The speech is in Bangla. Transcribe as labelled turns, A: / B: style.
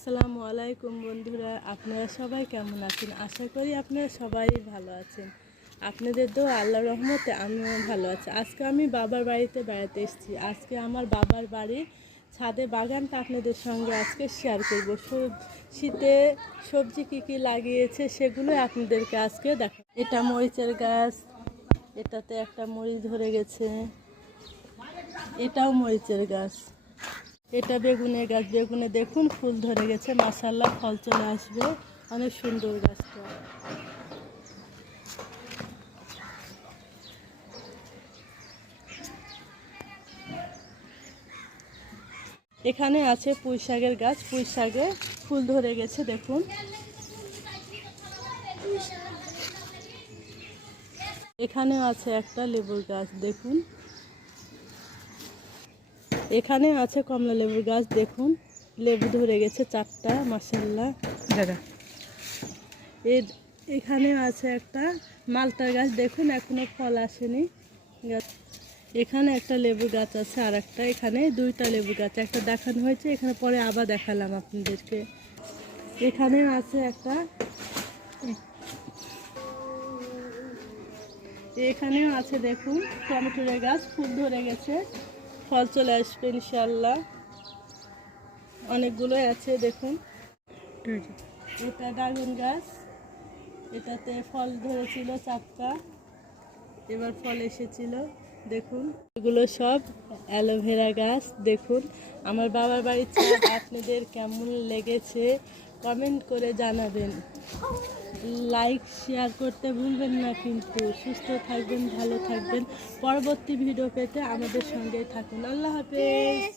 A: আসসালামু আলাইকুম বন্ধুরা, আপনারা সবাই কেমন আছেন? আশা করি আপনারা সবাই ভালো আছেন। আপনাদের তো আল্লাহ রহমতে আমিও ভালো আছি। আজকে আমি বাবার বাড়িতে বেড়াতে এসেছি। আজকে আমার বাবার বাড়ির ছাদে বাগানটা আপনাদের সঙ্গে আজকে শেয়ার করব। শীতে সবজি কী কী লাগিয়েছে সেগুলো আপনাদেরকে আজকে দেখা এটা মরিচের গাছ, এটাতে একটা মরিচ ধরে গেছে, এটাও মরিচের গাছ। এটা বেগুনের গাছ, বেগুনে দেখুন ফুল ধরে গেছে মাসাল্লাহ ফল চলে আসবে, অনেক সুন্দর গাছটা। এখানে আছে পুঁই শাকের গাছ, পুঁই শাকে ফুল ধরে গেছে, দেখুন। এখানে আছে একটা লেবুর গাছ, দেখুন। এখানে আছে কমলা লেবুর গাছ দেখুন। লেবু ধরে গেছে চারটা মাসাল্লাহ
B: দাদা।
A: এর এখানে আছে একটা মালটার গাছ দেখুন এখনও ফল আসেনি। গাছ এখানে একটা লেবু গাছ আছে আর একটা এখানে দুইটা লেবু গাছ একটা দেখানো হয়েছে এখানে পরে আবার দেখালাম আপনাদেরকে। এখানে আছে একটা এখানেও আছে দেখুন টমেটোর গাছ ফুল ধরে গেছে। ফল চলে আসবে ইনশাল্লাহ অনেকগুলোই আছে, দেখুন। এটা ড্রাগন গাছ। এটাতে ফল ধরেছিল চারটা এবার ফল এসেছিল, দেখুন। এগুলো সব অ্যালোভেরা গাছ, দেখুন। আমার বাবার বাড়ির ছাদ আপনাদের কেমন লেগেছে, কমেন্ট করে জানাবেন। লাইক শেয়ার করতে ভুলবেন না কিন্তু। সুস্থ থাকবেন, ভালো থাকবেন। পরবর্তী ভিডিও পেতে আমাদের সঙ্গেই থাকুন। আল্লাহ হাফেজ।